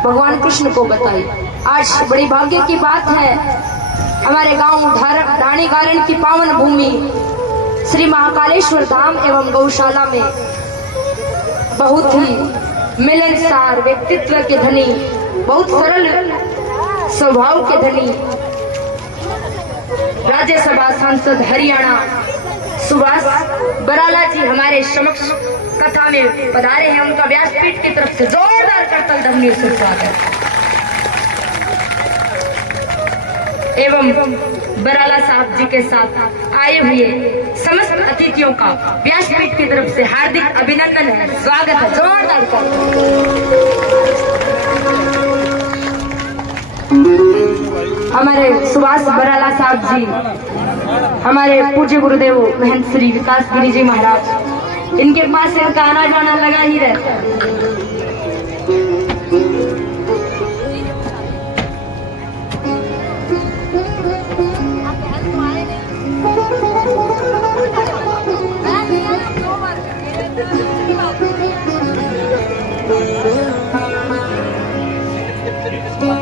भगवान कृष्ण को बताई। आज बड़ी भाग्य की बात है, हमारे गांव ढाणी गारण की पावन भूमि श्री महाकालेश्वर धाम एवं गौशाला में बहुत ही मिलनसार व्यक्तित्व के धनी, बहुत सरल स्वभाव के धनी राज्यसभा सांसद हरियाणा सुभाष बराला जी हमारे समक्ष कथा में पधारे हैं। उनका व्यासपीठ की तरफ से जोरदार करतल ध्वनियों से स्वागत एवं बराला साहब जी के साथ आए हुए समस्त अतिथियों का व्यासपीठ की तरफ से हार्दिक अभिनंदन है, स्वागत है, जोरदार हमारे सुभाष बराला साहब जी, हमारे पूज्य गुरुदेव महंत श्री विकास गिरी जी महाराज, इनके पास इनका आना जाना लगा ही रहता है।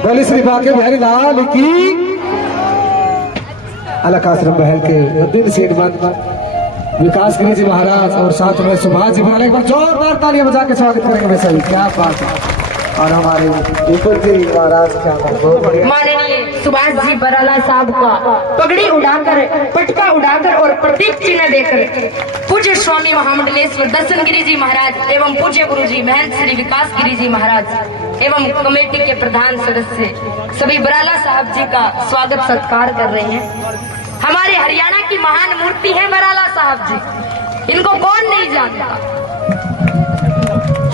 बोले श्री बाके बिहारी लाल की अलकाश्रम बहल के उद्दीन सेठ विकास गिरी जी महाराज और साथ में सुभाष जी बराला, एक बार जोरदार तालियां बजा के स्वागत करेंगे मैं सभी। क्या बात है। और हमारे ऊपर जी महाराज का माननीय सुभाष जी बराला साहब का पगड़ी उड़ाकर, पटका उड़ाकर और प्रतीक चिन्ह देकर पूज्य स्वामी महामंडलेश्वर दर्शन गिरी जी महाराज एवं पूज्य गुरु जी महंत श्री विकास गिरी जी महाराज एवं कमेटी के प्रधान सदस्य सभी बराला साहब जी का स्वागत सत्कार कर रहे हैं। हमारे हरियाणा की महान मूर्ति है बराला साहब जी, इनको कौन नहीं जानता।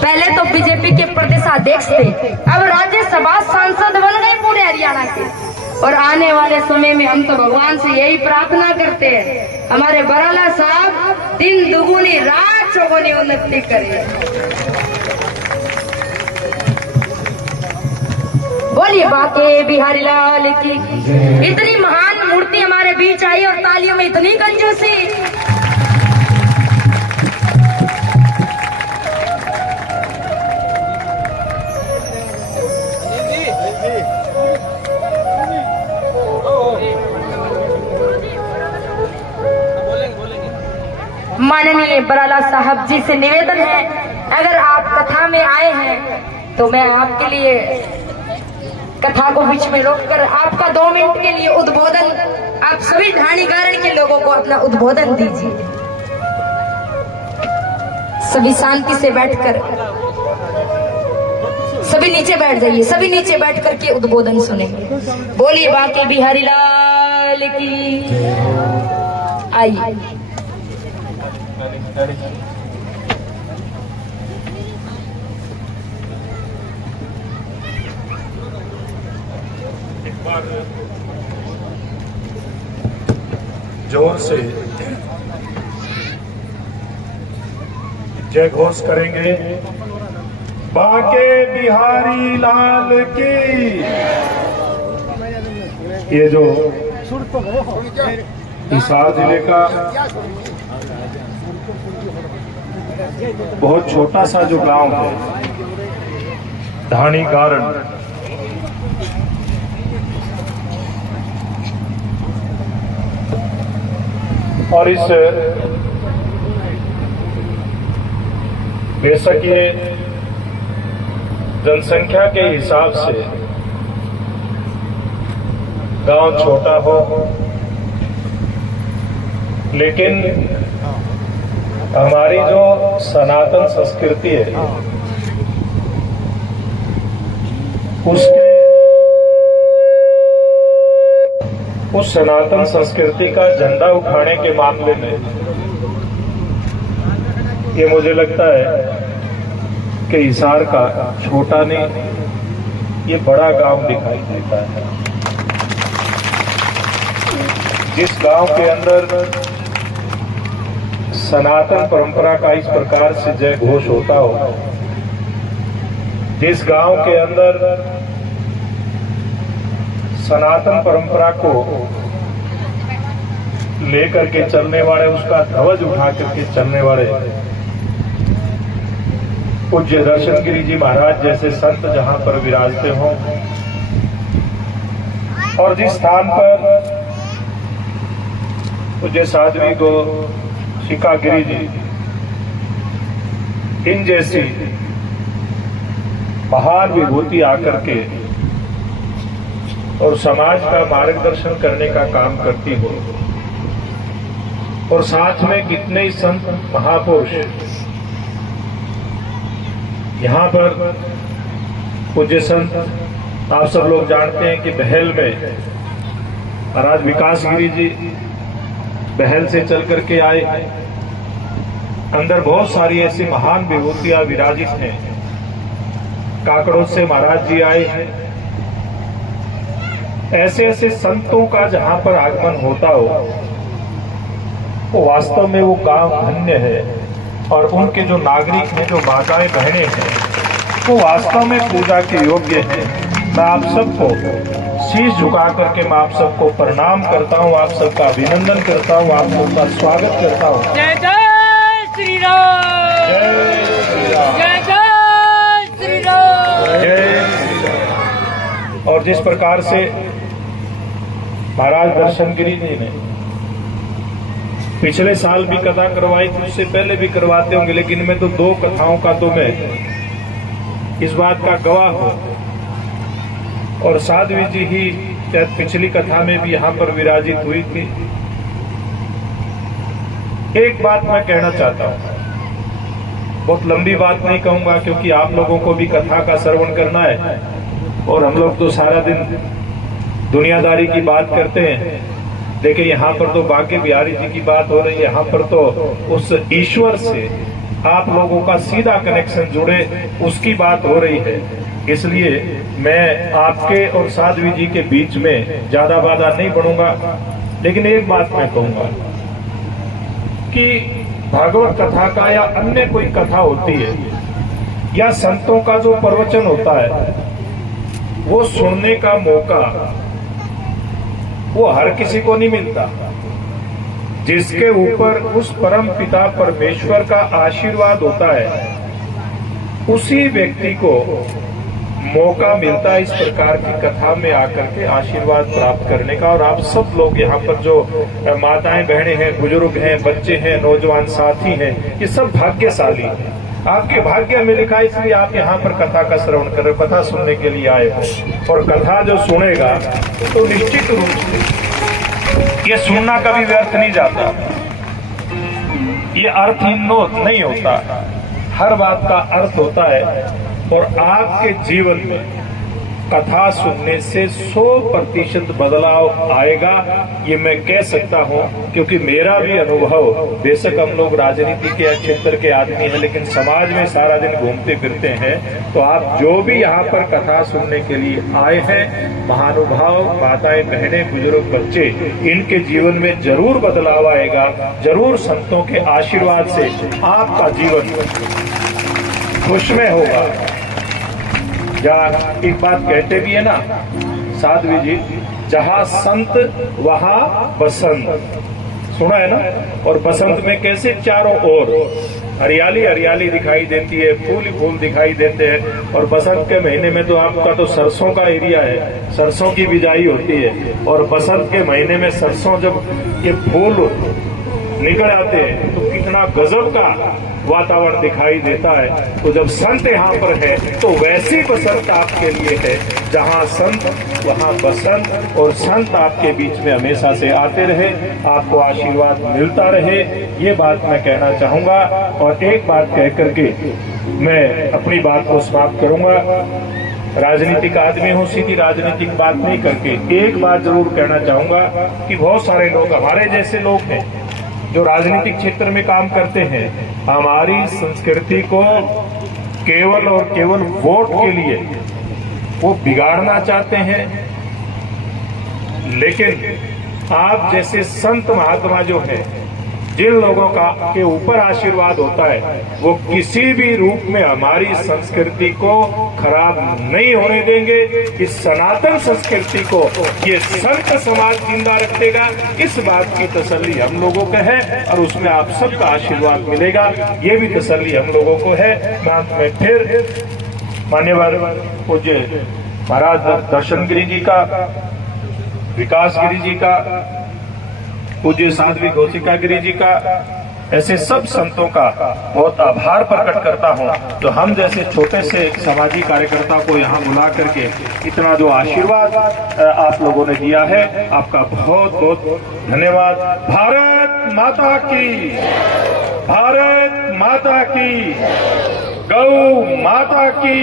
पहले तो बीजेपी के प्रदेशाध्यक्ष थे, अब राज्यसभा सांसद बन गए पूरे हरियाणा के। और आने वाले समय में हम तो भगवान से यही प्रार्थना करते हैं, हमारे बराला साहब दिन दुगुनी रात चौगुनी उन्नति करे। बोलिए बाके बिहारी लाल की। इतनी महान मूर्ति हमारे बीच आई और तालियों में इतनी कंजूसी। माननीय बराला साहब जी से निवेदन है, अगर आप कथा में आए हैं तो मैं आपके लिए कथा को बीच में रोककर आपका 2 मिनट के लिए उद्बोधन, आप सभी ढाणी गारण के लोगों को अपना उद्बोधन दीजिए। सभी शांति से बैठकर, सभी नीचे बैठ जाइए, सभी नीचे बैठ करके उद्बोधन सुनेंगे। बोलिए बाके बिहारी लाल की। आइए जोर से जय घोष करेंगे, बाके बिहारी लाल की। ये जो हिसार जिले का बहुत छोटा सा जो गांव है ढाणी गारण, और इस बेशक ये जनसंख्या के हिसाब से गांव छोटा हो, लेकिन हमारी जो सनातन संस्कृति है उस सनातन संस्कृति का झंडा उठाने के मामले में ये मुझे लगता है कि हिसार का छोटा नहीं, ये बड़ा गांव दिखाई देता है। जिस गांव के अंदर सनातन परंपरा का इस प्रकार से जय घोष होता हो, जिस गांव के अंदर सनातन परंपरा को लेकर के चलने वाले, उसका ध्वज उठा करके चलने वाले पूज्य दर्शन गिरी जी महाराज जैसे संत जहां पर विराजते हों और जिस स्थान पर पूज्य साध्वी को शिखा गिरी जी इन जैसी महान विभूति आकर के और समाज का मार्गदर्शन करने का काम करती हो, और साथ में कितने ही संत महापुरुष यहाँ पर पूज्य संत आप सब लोग जानते हैं कि बहल में महाराज विकास गिरी जी बहल से चल करके आए। अंदर बहुत सारी ऐसी महान विभूतियां विराजित हैं। काकड़ों से महाराज जी आए हैं। ऐसे ऐसे संतों का जहां पर आगमन होता हो वो वास्तव में वो गांव धन्य है, और उनके जो नागरिक हैं, जो माताएं बहनें हैं, वो वास्तव में पूजा के योग्य हैं। मैं आप सबको शीश झुका करके मैं आप सबको प्रणाम करता हूँ, आप सबका अभिनंदन करता हूँ, आप सबका स्वागत करता हूँ। जय जय श्री राम, जय श्री राम, जय जय श्री राम, जय श्री राम। और जिस प्रकार से महाराज दर्शन गिरी जी ने पिछले साल भी कथा करवाई थी, उससे पहले भी करवाते होंगे, लेकिन मैं तो 2 कथाओं का तो मैं इस बात का गवाह हूं। और साध्वी जी ही शायद पिछली कथा में भी यहां पर विराजित हुई थी। एक बात मैं कहना चाहता हूं, बहुत लंबी बात नहीं कहूंगा क्योंकि आप लोगों को भी कथा का श्रवण करना है, और हम लोग तो सारा दिन दुनियादारी की बात करते हैं। देखिए यहाँ पर तो बांके बिहारी जी की बात हो रही है, यहाँ पर तो उस ईश्वर से आप लोगों का सीधा कनेक्शन जुड़े उसकी बात हो रही है। इसलिए मैं आपके और साध्वी जी के बीच में ज्यादा बाधा नहीं बढ़ूंगा, लेकिन एक बात मैं कहूंगा कि भागवत कथा का या अन्य कोई कथा होती है या संतों का जो प्रवचन होता है, वो सुनने का मौका वो हर किसी को नहीं मिलता। जिसके ऊपर उस परम पिता परमेश्वर का आशीर्वाद होता है, उसी व्यक्ति को मौका मिलता है इस प्रकार की कथा में आकर के आशीर्वाद प्राप्त करने का। और आप सब लोग यहाँ पर जो माताएं बहनें हैं, बुजुर्ग हैं, बच्चे हैं, नौजवान साथी हैं, ये सब भाग्यशाली हैं। आपके भाग्य में लिखा है, इसलिए आप यहाँ पर कथा का श्रवण कर रहे, कथा सुनने के लिए आए हो। और कथा जो सुनेगा तो निश्चित रूप से ये सुनना कभी व्यर्थ नहीं जाता, ये अर्थहीन नहीं होता, हर बात का अर्थ होता है। और आपके जीवन में कथा सुनने से 100% बदलाव आएगा, ये मैं कह सकता हूँ, क्योंकि मेरा भी अनुभव, बेशक हम लोग राजनीति के क्षेत्र के आदमी हैं, लेकिन समाज में सारा दिन घूमते फिरते हैं। तो आप जो भी यहाँ पर कथा सुनने के लिए आए हैं, महानुभाव, माताएं, बहनें, बुजुर्ग, बच्चे, इनके जीवन में जरूर बदलाव आएगा। जरूर संतों के आशीर्वाद से आपका जीवन खुशमय होगा। या एक बात कहते भी है ना साध्वी जी, जहां संत वहां बसंत, सुना है ना। और बसंत में कैसे चारों ओर हरियाली हरियाली दिखाई देती है, फूल ही फूल दिखाई देते हैं। और बसंत के महीने में तो आपका तो सरसों का एरिया है, सरसों की बिजाई होती है। और बसंत के महीने में सरसों जब ये फूल निकल आते हैं तो कितना गजब का वातावरण दिखाई देता है। तो जब संत यहाँ पर है तो वैसी बसंत आपके लिए है, जहाँ संत वहाँ बसंत। और संत आपके बीच में हमेशा से आते रहे, आपको आशीर्वाद मिलता रहे, ये बात मैं कहना चाहूंगा। और एक बात कह करके मैं अपनी बात को समाप्त करूंगा। राजनीतिक आदमी हूँ, सीधी राजनीतिक बात नहीं करके एक बात जरूर कहना चाहूंगा कि बहुत सारे लोग हमारे जैसे लोग हैं जो राजनीतिक क्षेत्र में काम करते हैं, हमारी संस्कृति को केवल और केवल वोट के लिए वो बिगाड़ना चाहते हैं। लेकिन आप जैसे संत महात्मा जो है, जिन लोगों का के ऊपर आशीर्वाद होता है वो किसी भी रूप में हमारी संस्कृति को खराब नहीं होने देंगे। इस सनातन संस्कृति को ये संत समाज जिंदा रखेगा, इस बात की तसल्ली हम लोगों को है और उसमें आप सबका आशीर्वाद मिलेगा, ये भी तसल्ली हम लोगों को है। मैं अंत में फिर मान्यवर पूज्य महाराज दर्शन गिरी जी का, विकास गिरी जी का, पूज्य साध्वी गौसिका गिरी जी का, ऐसे सब संतों का बहुत आभार प्रकट करता हूं जो हम जैसे छोटे से सामाजिक कार्यकर्ता को यहां बुला करके इतना जो आशीर्वाद आप लोगों ने दिया है, आपका बहुत बहुत धन्यवाद। भारत माता की, भारत माता की, गौ माता की,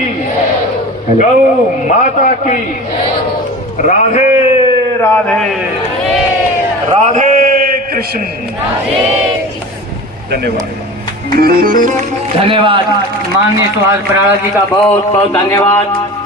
गौ माता की, राधे राधे, राधे कृष्ण। धन्यवाद। धन्यवाद माननीय सुभाष बराड़ा जी का बहुत बहुत धन्यवाद।